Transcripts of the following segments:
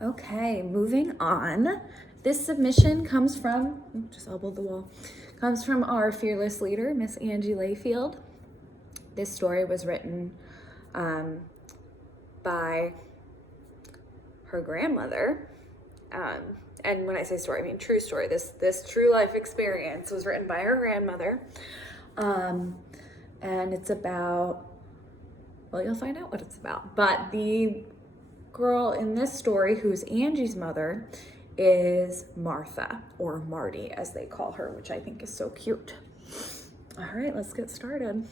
Okay, moving on. This submission comes from, just elbowed the wall, comes from our fearless leader, Miss Angie Layfield. This story was written by her grandmother. And when I say story, I mean true story. This true life experience was written by her grandmother. And it's about, well, you'll find out what it's about. But the girl in this story, who's Angie's mother, is Martha, or Marty as they call her, which I think is so cute. All right, let's get started.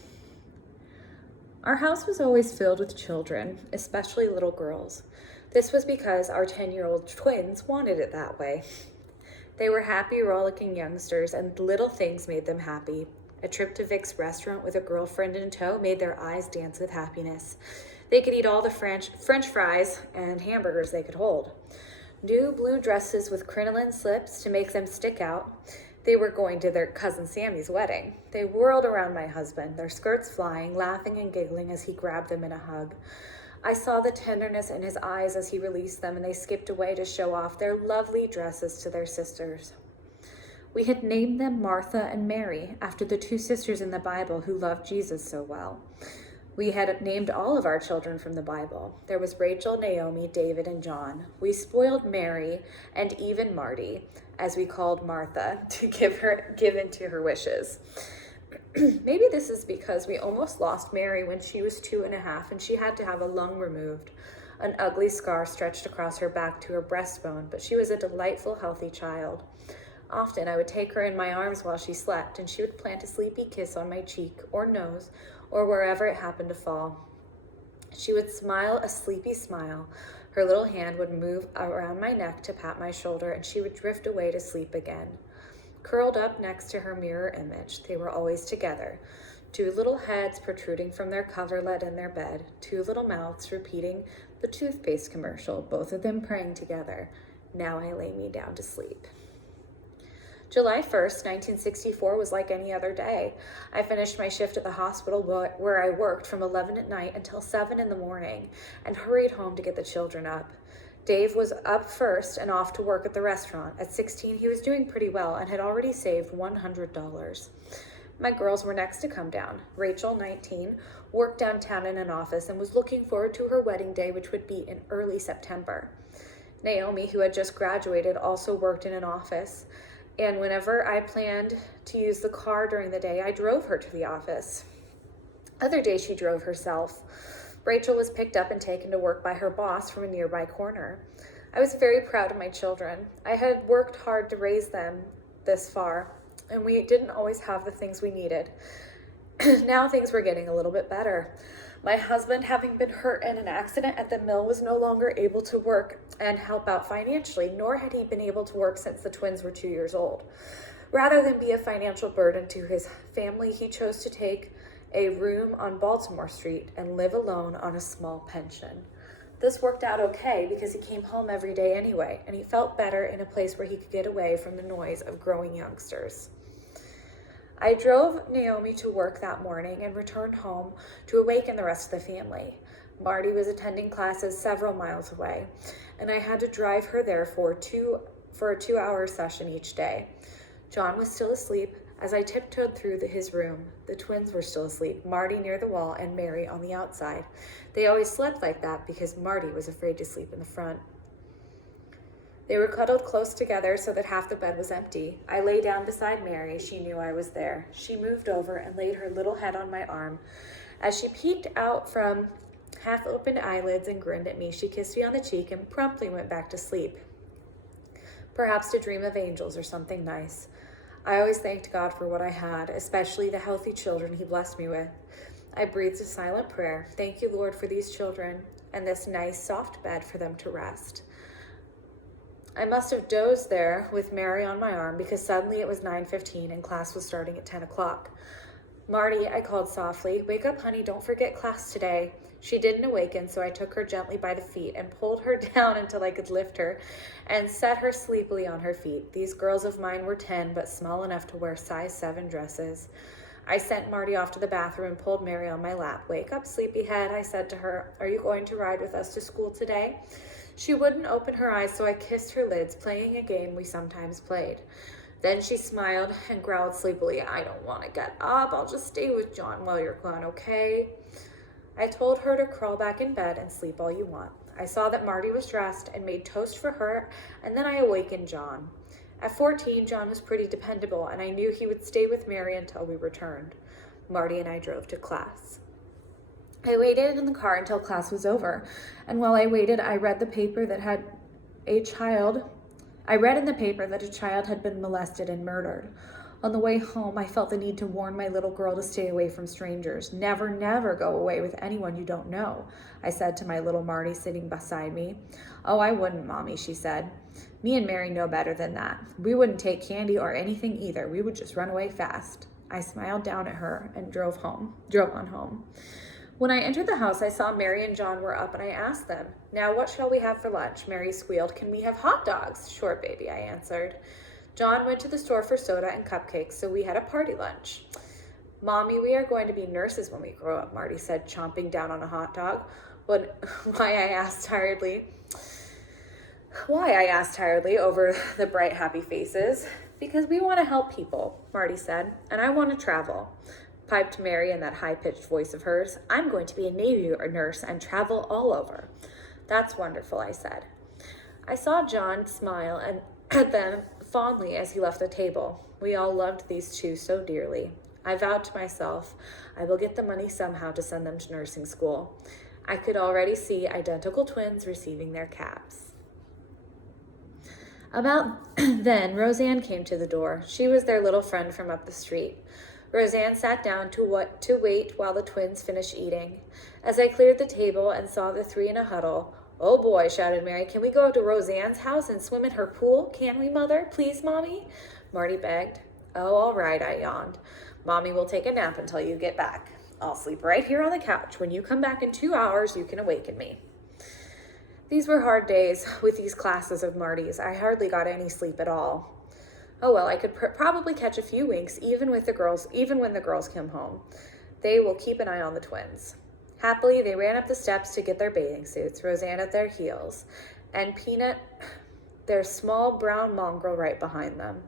Our house was always filled with children, especially little girls. This was because our 10-year-old twins wanted it that way. They were happy, rollicking youngsters, and little things made them happy. A trip to Vic's restaurant with a girlfriend in tow made their eyes dance with happiness. They could eat all the French fries and hamburgers they could hold. New blue dresses with crinoline slips to make them stick out. They were going to their cousin Sammy's wedding. They whirled around my husband, their skirts flying, laughing and giggling as he grabbed them in a hug. I saw the tenderness in his eyes as he released them, and they skipped away to show off their lovely dresses to their sisters. We had named them Martha and Mary, after the two sisters in the Bible who loved Jesus so well. We had named all of our children from the Bible. There was Rachel, Naomi, David, and John. We spoiled Mary and even Marty, as we called Martha, to give in to her wishes. Maybe this is because we almost lost Mary when she was 2.5 and she had to have a lung removed. An ugly scar stretched across her back to her breastbone, but she was a delightful, healthy child. Often I would take her in my arms while she slept, and she would plant a sleepy kiss on my cheek or nose or wherever it happened to fall. She would smile a sleepy smile. Her little hand would move around my neck to pat my shoulder, and she would drift away to sleep again. Curled up next to her mirror image, they were always together. Two little heads protruding from their coverlet in their bed, two little mouths repeating the toothpaste commercial, both of them praying together. Now I lay me down to sleep. July 1st, 1964 was like any other day. I finished my shift at the hospital where I worked from 11 at night until 7 in the morning and hurried home to get the children up. Dave was up first and off to work at the restaurant. At 16, he was doing pretty well and had already saved $100. My girls were next to come down. Rachel, 19, worked downtown in an office and was looking forward to her wedding day, which would be in early September. Naomi, who had just graduated, also worked in an office. And whenever I planned to use the car during the day, I drove her to the office. Other days she drove herself. Rachel was picked up and taken to work by her boss from a nearby corner. I was very proud of my children. I had worked hard to raise them this far, and we didn't always have the things we needed. Now things were getting a little bit better. My husband, having been hurt in an accident at the mill, was no longer able to work and help out financially, nor had he been able to work since the twins were 2 years old. Rather than be a financial burden to his family, he chose to take a room on Baltimore Street and live alone on a small pension. This worked out okay because he came home every day anyway, and he felt better in a place where he could get away from the noise of growing youngsters. I drove Naomi to work that morning and returned home to awaken the rest of the family. Marty was attending classes several miles away, and I had to drive her there for a 2-hour session each day. John was still asleep as I tiptoed through his room. The twins were still asleep, Marty near the wall and Mary on the outside. They always slept like that because Marty was afraid to sleep in the front. They were cuddled close together so that half the bed was empty. I lay down beside Mary. She knew I was there. She moved over and laid her little head on my arm. As she peeked out from half-opened eyelids and grinned at me, she kissed me on the cheek and promptly went back to sleep. Perhaps to dream of angels or something nice. I always thanked God for what I had, especially the healthy children he blessed me with. I breathed a silent prayer. Thank you, Lord, for these children and this nice, soft bed for them to rest. I must have dozed there with Mary on my arm because suddenly it was 9:15 and class was starting at 10 o'clock. Marty, I called softly, wake up, honey, don't forget class today. She didn't awaken, so I took her gently by the feet and pulled her down until I could lift her and set her sleepily on her feet. These girls of mine were 10, but small enough to wear size 7 dresses. I sent Marty off to the bathroom and pulled Mary on my lap. Wake up, sleepyhead, I said to her. Are you going to ride with us to school today? She wouldn't open her eyes, so I kissed her lids, playing a game we sometimes played. Then she smiled and growled sleepily, I don't want to get up. I'll just stay with John while you're gone, okay? I told her to crawl back in bed and sleep all you want. I saw that Marty was dressed and made toast for her, and then I awakened John. At 14, John was pretty dependable, and I knew he would stay with Mary until we returned. Marty and I drove to class. I waited in the car until class was over, and while I waited, I read in the paper that a child had been molested and murdered. On the way home, I felt the need to warn my little girl to stay away from strangers. Never, never go away with anyone you don't know, I said to my little Marty sitting beside me. Oh, I wouldn't, Mommy, she said. Me and Mary know better than that. We wouldn't take candy or anything either. We would just run away fast. I smiled down at her and drove on home. When I entered the house, I saw Mary and John were up, and I asked them, Now what shall we have for lunch? Mary squealed, Can we have hot dogs? Sure, baby, I answered. John went to the store for soda and cupcakes, so we had a party lunch. Mommy, we are going to be nurses when we grow up, Marty said, chomping down on a hot dog. Why, I asked tiredly over the bright, happy faces. Because we want to help people, Marty said, and I want to travel, piped Mary in that high-pitched voice of hers. I'm going to be a Navy nurse and travel all over. That's wonderful, I said. I saw John smile at them fondly as he left the table. We all loved these two so dearly. I vowed to myself, I will get the money somehow to send them to nursing school. I could already see identical twins receiving their caps. About then, Roseanne came to the door. She was their little friend from up the street. Roseanne sat down to wait while the twins finished eating. As I cleared the table and saw the three in a huddle, Oh boy, shouted Mary, can we go to Roseanne's house and swim in her pool? Can we, Mother? Please, Mommy? Marty begged. Oh, all right, I yawned. Mommy will take a nap until you get back. I'll sleep right here on the couch. When you come back in 2 hours, you can awaken me. These were hard days with these classes of Marty's. I hardly got any sleep at all. Oh well, I could probably catch a few winks even when the girls come home. They will keep an eye on the twins. Happily, they ran up the steps to get their bathing suits, Roseanne at their heels, and Peanut, their small brown mongrel, right behind them.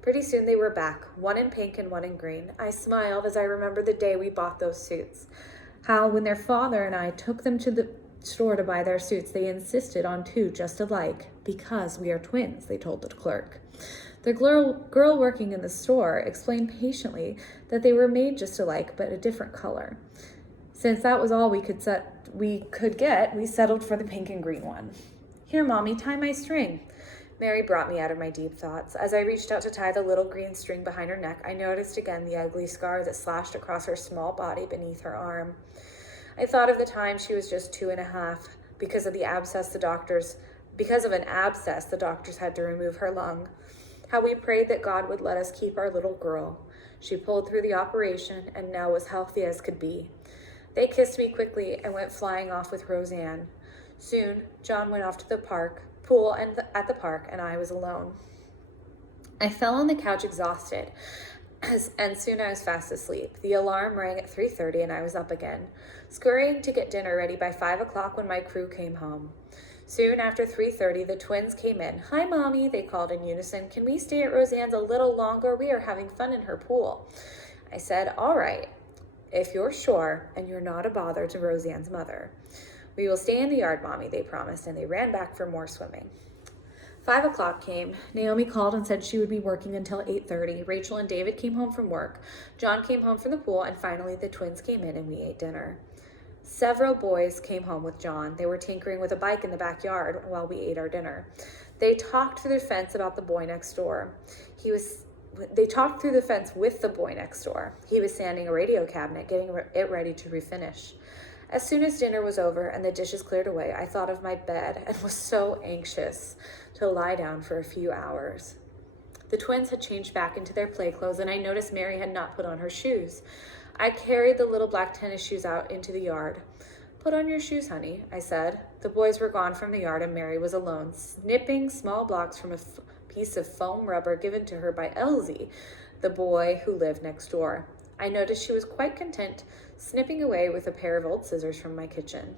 Pretty soon they were back, one in pink and one in green. I smiled as I remembered the day we bought those suits. How, when their father and I took them to the store to buy their suits, they insisted on two just alike. Because we are twins, they told the clerk. The girl working in the store explained patiently that they were made just alike, but a different color. Since that was all we could get, we settled for the pink and green one. Here, Mommy, tie my string. Mary brought me out of my deep thoughts. As I reached out to tie the little green string behind her neck, I noticed again the ugly scar that slashed across her small body beneath her arm. I thought of the time she was just 2.5. Because of an abscess, the doctors had to remove her lung. How we prayed that God would let us keep our little girl. She pulled through the operation and now was healthy as could be. They kissed me quickly and went flying off with Roseanne. Soon, John went off to the pool at the park, and I was alone. I fell on the couch exhausted, and soon I was fast asleep. The alarm rang at 3:30, and I was up again, scurrying to get dinner ready by 5 o'clock when my crew came home. Soon after 3:30, the twins came in. Hi, Mommy, they called in unison. Can we stay at Roseanne's a little longer? We are having fun in her pool. I said, all right, if you're sure and you're not a bother to Roseanne's mother. We will stay in the yard, Mommy, they promised, and they ran back for more swimming. 5 o'clock came. Naomi called and said she would be working until 8:30. Rachel and David came home from work. John came home from the pool, and finally the twins came in and we ate dinner. Several boys came home with John. They were tinkering with a bike in the backyard while we ate our dinner. They talked through the fence about the boy next door. They talked through the fence with the boy next door. He was sanding a radio cabinet, getting it ready to refinish. As soon as dinner was over and the dishes cleared away, I thought of my bed and was so anxious to lie down for a few hours. The twins had changed back into their play clothes, and I noticed Mary had not put on her shoes. I carried the little black tennis shoes out into the yard. Put on your shoes, honey, I said. The boys were gone from the yard, and Mary was alone, snipping small blocks from a piece of foam rubber given to her by Elsie, the boy who lived next door. I noticed she was quite content, snipping away with a pair of old scissors from my kitchen.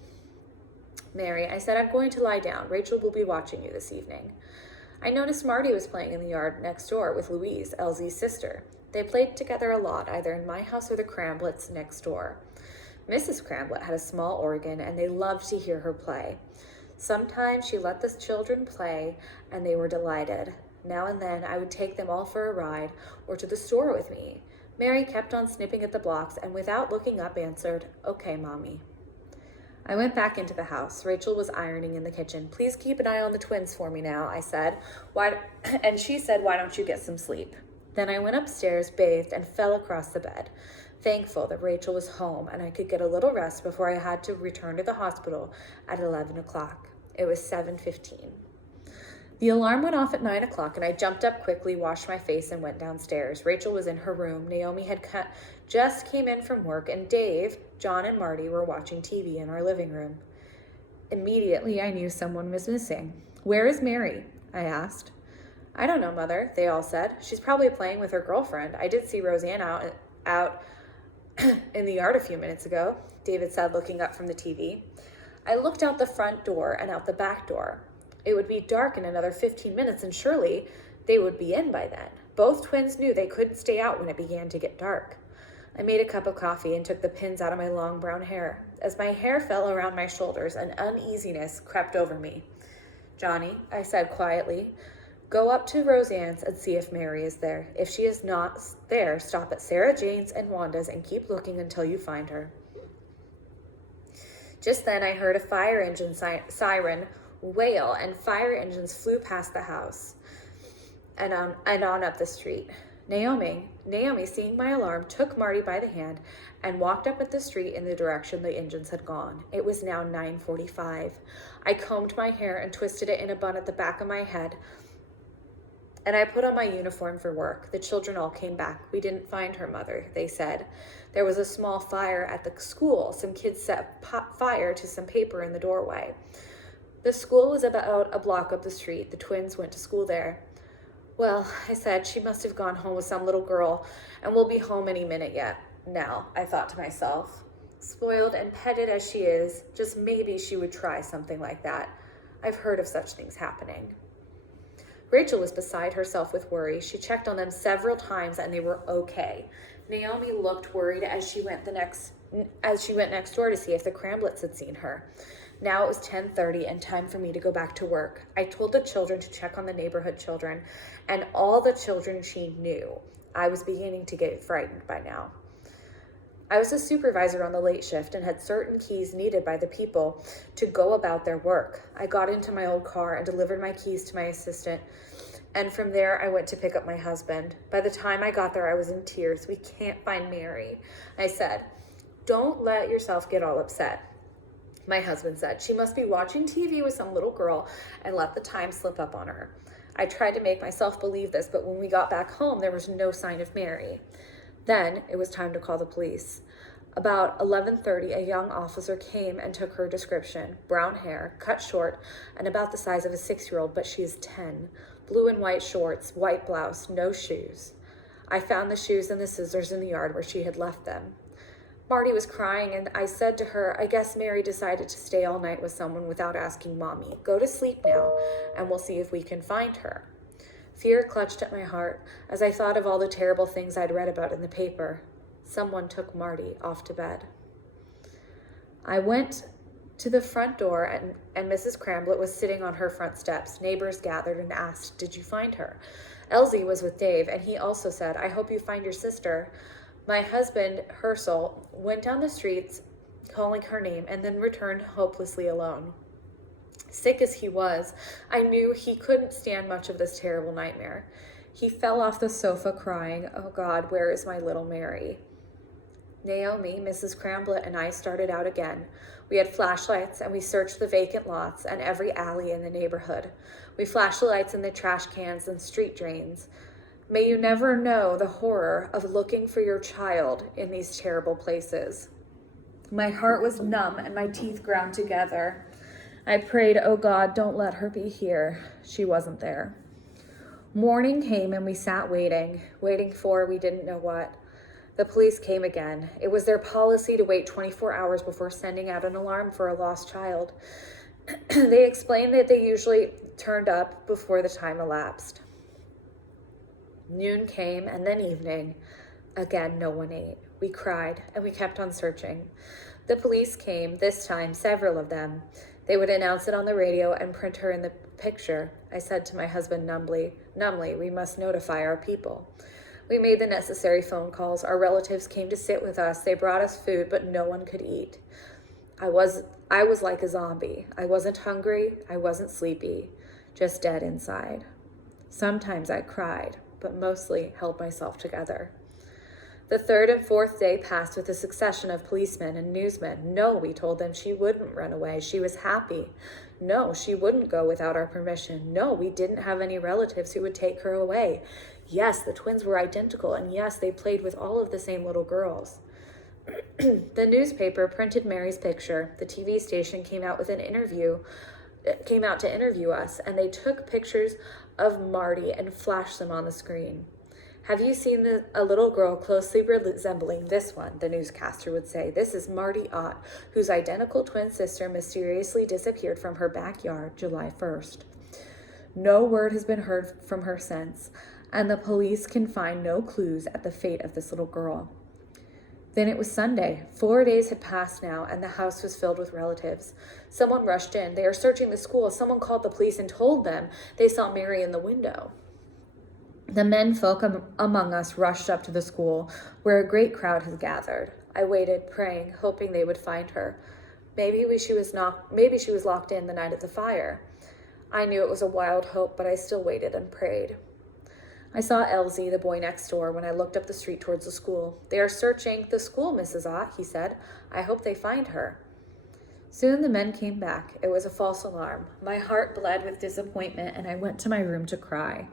Mary, I said I'm going to lie down. Rachel will be watching you this evening. I noticed Marty was playing in the yard next door with Louise, Elsie's sister. They played together a lot, either in my house or the Cramblets next door. Mrs. Cramblett had a small organ, and they loved to hear her play. Sometimes she let the children play, and they were delighted. Now and then I would take them all for a ride or to the store with me. Mary kept on snipping at the blocks and without looking up answered, "Okay, Mommy." I went back into the house. Rachel was ironing in the kitchen. "Please keep an eye on the twins for me now," I said. And she said, "Why don't you get some sleep?" Then I went upstairs, bathed, and fell across the bed, thankful that Rachel was home and I could get a little rest before I had to return to the hospital at 11 o'clock. It was 7:15. The alarm went off at 9 o'clock, and I jumped up quickly, washed my face, and went downstairs. Rachel was in her room. Naomi had just came in from work, and Dave, John, and Marty were watching TV in our living room. Immediately, I knew someone was missing. "Where is Mary?" I asked. "I don't know, Mother," they all said. "She's probably playing with her girlfriend. I did see Roseanne out in the yard a few minutes ago," David said, looking up from the TV. I looked out the front door and out the back door. It would be dark in another 15 minutes, and surely they would be in by then. Both twins knew they couldn't stay out when it began to get dark. I made a cup of coffee and took the pins out of my long brown hair. As my hair fell around my shoulders, an uneasiness crept over me. "Johnny," I said quietly, "go up to Roseanne's and see if Mary is there. If she is not there, stop at Sarah Jane's and Wanda's and keep looking until you find her." Just then I heard a fire engine siren wail, and fire engines flew past the house and on up the street. Naomi, seeing my alarm, took Marty by the hand and walked up at the street in the direction the engines had gone. It was now 9:45. I combed my hair and twisted it in a bun at the back of my head, and I put on my uniform for work. The children all came back. "We didn't find her, Mother," they said. "There was a small fire at the school. Some kids set fire to some paper in the doorway." The school was about a block up the street. The twins went to school there. "Well," I said, "she must have gone home with some little girl, and will be home any minute yet. Now," I thought to myself, spoiled and petted as she is, just maybe she would try something like that. I've heard of such things happening. Rachel was beside herself with worry. She checked on them several times, and they were okay. Naomi looked worried as she went next door to see if the Cramblets had seen her. Now it was 10:30 and time for me to go back to work. I told the children to check on the neighborhood children and all the children she knew. I was beginning to get frightened by now. I was a supervisor on the late shift and had certain keys needed by the people to go about their work. I got into my old car and delivered my keys to my assistant, and from there I went to pick up my husband. By the time I got there, I was in tears. "We can't find Mary," I said. "Don't let yourself get all upset," my husband said. "She must be watching TV with some little girl and let the time slip up on her." I tried to make myself believe this, but when we got back home, there was no sign of Mary. Then it was time to call the police. About 11:30, a young officer came and took her description. Brown hair, cut short, and about the size of a 6-year-old, but she is 10. Blue and white shorts, white blouse, no shoes. I found the shoes and the scissors in the yard where she had left them. Marty was crying, and I said to her, "I guess Mary decided to stay all night with someone without asking Mommy. Go to sleep now, and we'll see if we can find her." Fear clutched at my heart as I thought of all the terrible things I'd read about in the paper. Someone took Marty off to bed. I went to the front door, and Mrs. Cramblett was sitting on her front steps. Neighbors gathered and asked, "Did you find her?" Elsie was with Dave, and he also said, "I hope you find your sister." My husband, Herschel, went down the streets calling her name and then returned hopelessly alone. Sick as he was, I knew he couldn't stand much of this terrible nightmare. He fell off the sofa crying, "Oh God, where is my little Mary?" Naomi, Mrs. Cramblett, and I started out again. We had flashlights, and we searched the vacant lots and every alley in the neighborhood. We flashed the lights in the trash cans and street drains. May you never know the horror of looking for your child in these terrible places. My heart was numb and my teeth ground together. I prayed, "Oh God, don't let her be here." She wasn't there. Morning came and we sat waiting for we didn't know what. The police came again. It was their policy to wait 24 hours before sending out an alarm for a lost child. They explained that they usually turned up before the time elapsed. Noon came and then evening. Again, no one ate. We cried and we kept on searching. The police came, this time, several of them. They would announce it on the radio and print her in the picture. I said to my husband numbly, we must notify our people. We made the necessary phone calls. Our relatives came to sit with us. They brought us food, but no one could eat. I was like a zombie. I wasn't hungry. I wasn't sleepy, just dead inside. Sometimes I cried, but mostly held myself together. The third and fourth day passed with a succession of policemen and newsmen. No, we told them she wouldn't run away. She was happy. No, she wouldn't go without our permission. No, we didn't have any relatives who would take her away. Yes, the twins were identical, and yes, they played with all of the same little girls. The newspaper printed Mary's picture. The TV station came out to interview us, and they took pictures of Marty and flashed them on the screen. Have you seen a little girl closely resembling this one? The newscaster would say. This is Marty Ott, whose identical twin sister mysteriously disappeared from her backyard July 1st. No word has been heard from her since, and the police can find no clues at the fate of this little girl. Then it was Sunday. 4 days had passed now, and the house was filled with relatives. Someone rushed in. They are searching the school. Someone called the police and told them they saw Mary in the window. The men folk among us rushed up to the school, where a great crowd had gathered. I waited, praying, hoping they would find her. Maybe she was locked in the night of the fire. I knew it was a wild hope, but I still waited and prayed. I saw Elsie, the boy next door, when I looked up the street towards the school. They are searching the school, Mrs. Ott, he said. I hope they find her. Soon the men came back. It was a false alarm. My heart bled with disappointment, and I went to my room to cry.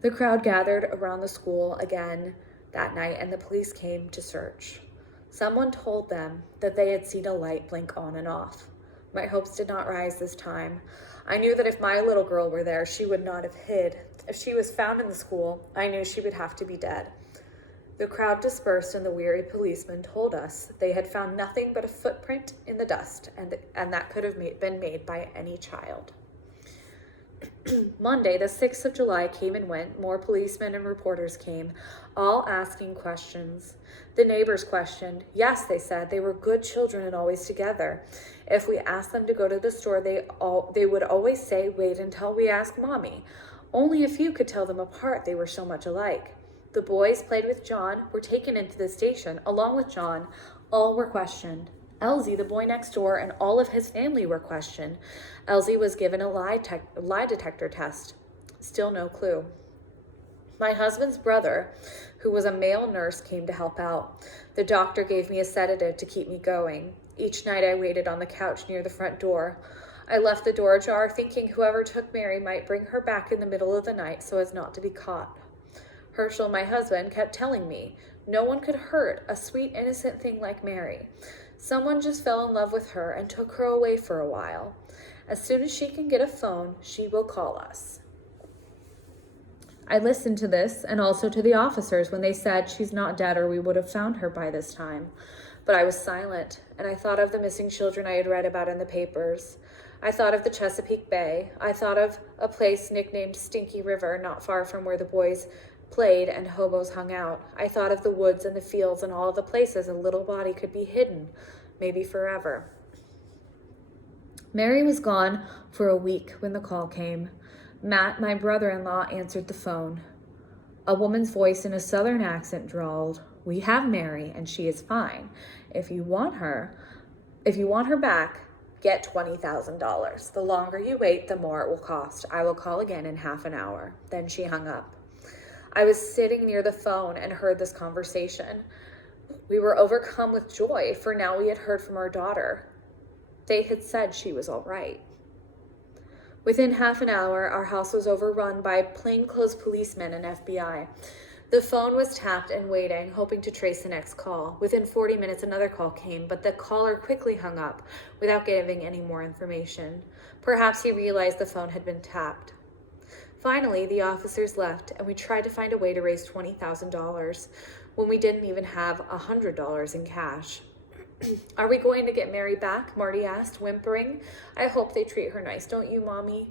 The crowd gathered around the school again that night, and the police came to search. Someone told them that they had seen a light blink on and off. My hopes did not rise this time. I knew that if my little girl were there, she would not have hid. If she was found in the school, I knew she would have to be dead. The crowd dispersed, and the weary policemen told us they had found nothing but a footprint in the dust, and that could have been made by any child. Monday, the 6th of July, came and went. More policemen and reporters came, all asking questions. The neighbors questioned. Yes, they said, they were good children and always together. If we asked them to go to the store, they would always say, wait until we ask Mommy. Only a few could tell them apart. They were so much alike. The boys played with John, were taken into the station. Along with John, all were questioned. Elsie, the boy next door, and all of his family were questioned. Elsie was given a lie detector test. Still no clue. My husband's brother, who was a male nurse, came to help out. The doctor gave me a sedative to keep me going. Each night I waited on the couch near the front door. I left the door ajar, thinking whoever took Mary might bring her back in the middle of the night so as not to be caught. Herschel, my husband, kept telling me, no one could hurt a sweet, innocent thing like Mary. Someone just fell in love with her and took her away for a while. As soon as she can get a phone, she will call us. I listened to this and also to the officers when they said she's not dead or we would have found her by this time. But I was silent, and I thought of the missing children I had read about in the papers. I thought of the Chesapeake Bay. I thought of a place nicknamed Stinky River, not far from where the boys played and hobos hung out. I thought of the woods and the fields and all of the places a little body could be hidden, maybe forever. Mary was gone for a week when the call came. Matt, my brother-in-law, answered the phone. A woman's voice in a southern accent drawled, "We have Mary, and she is fine. If you want her back, get $20,000. The longer you wait, the more it will cost. I will call again in half an hour." Then she hung up. I was sitting near the phone and heard this conversation. We were overcome with joy, for now we had heard from our daughter. They had said she was all right. Within half an hour, our house was overrun by plainclothes policemen and FBI. The phone was tapped and waiting, hoping to trace the next call. Within 40 minutes, another call came, but the caller quickly hung up without giving any more information. Perhaps he realized the phone had been tapped. Finally, the officers left, and we tried to find a way to raise $20,000 when we didn't even have $100 in cash. Are we going to get Mary back? Marty asked, whimpering. I hope they treat her nice, don't you, Mommy?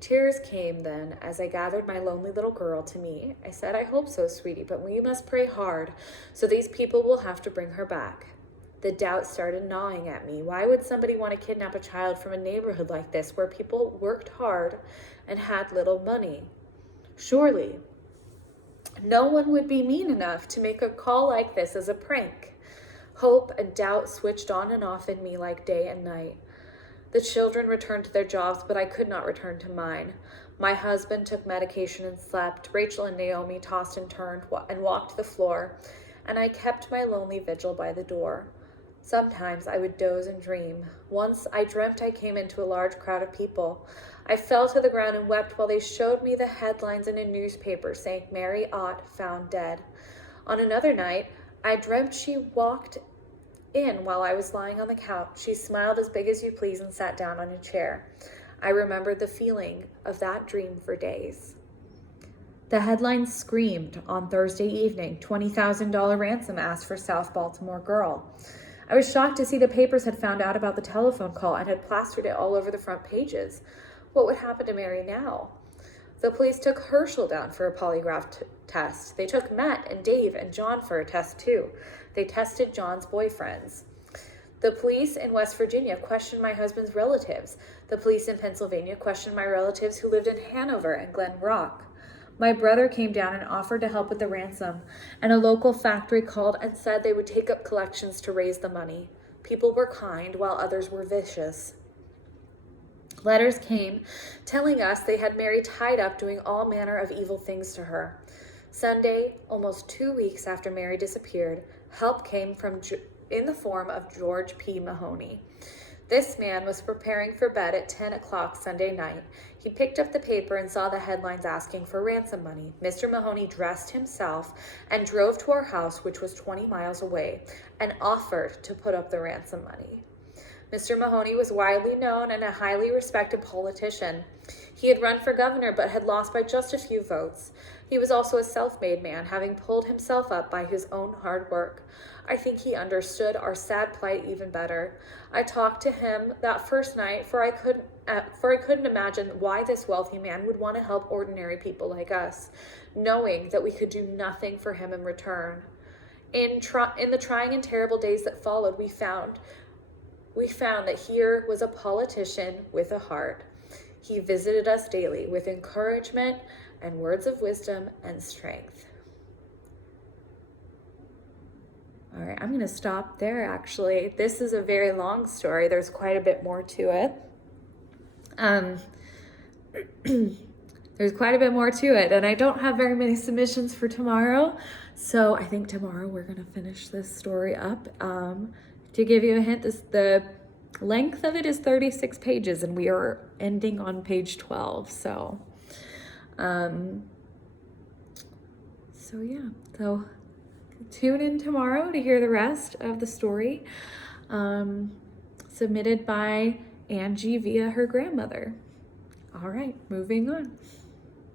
Tears came then as I gathered my lonely little girl to me. I said, I hope so, sweetie, but we must pray hard, so these people will have to bring her back. The doubt started gnawing at me. Why would somebody want to kidnap a child from a neighborhood like this where people worked hard and had little money? Surely, no one would be mean enough to make a call like this as a prank. Hope and doubt switched on and off in me like day and night. The children returned to their jobs, but I could not return to mine. My husband took medication and slept. Rachel and Naomi tossed and turned and walked the floor, and I kept my lonely vigil by the door. Sometimes I would doze and dream. Once I dreamt I came into a large crowd of people. I fell to the ground and wept while they showed me the headlines in a newspaper saying Mary Ott found dead. On another night, I dreamt she walked in while I was lying on the couch. She smiled as big as you please and sat down on a chair. I remembered the feeling of that dream for days. The headlines screamed on Thursday evening, $20,000 ransom asked for South Baltimore girl. I was shocked to see the papers had found out about the telephone call and had plastered it all over the front pages. What would happen to Mary now? The police took Herschel down for a polygraph test. They took Matt and Dave and John for a test too. They tested John's boyfriends. The police in West Virginia questioned my husband's relatives. The police in Pennsylvania questioned my relatives who lived in Hanover and Glen Rock. My brother came down and offered to help with the ransom, and a local factory called and said they would take up collections to raise the money. People were kind while others were vicious. Letters came telling us they had Mary tied up doing all manner of evil things to her. Sunday, almost 2 weeks after Mary disappeared, help came in the form of George P. Mahoney. This man was preparing for bed at 10 o'clock Sunday night. He picked up the paper and saw the headlines asking for ransom money. Mr. Mahoney dressed himself and drove to our house, which was 20 miles away, and offered to put up the ransom money. Mr. Mahoney was widely known and a highly respected politician. He had run for governor but had lost by just a few votes. He was also a self-made man, having pulled himself up by his own hard work. I think he understood our sad plight even better. I talked to him that first night, for I couldn't imagine why this wealthy man would want to help ordinary people like us, knowing that we could do nothing for him in return. In the trying and terrible days that followed, we found that here was a politician with a heart. He visited us daily with encouragement and words of wisdom and strength. All right, I'm going to stop there, actually. This is a very long story. There's quite a bit more to it. There's quite a bit more to it, and I don't have very many submissions for tomorrow, so I think tomorrow we're going to finish this story up. To give you a hint, the length of it is 36 pages, and we are ending on page 12. So tune in tomorrow to hear the rest of the story, submitted by Angie via her grandmother. All right, moving on.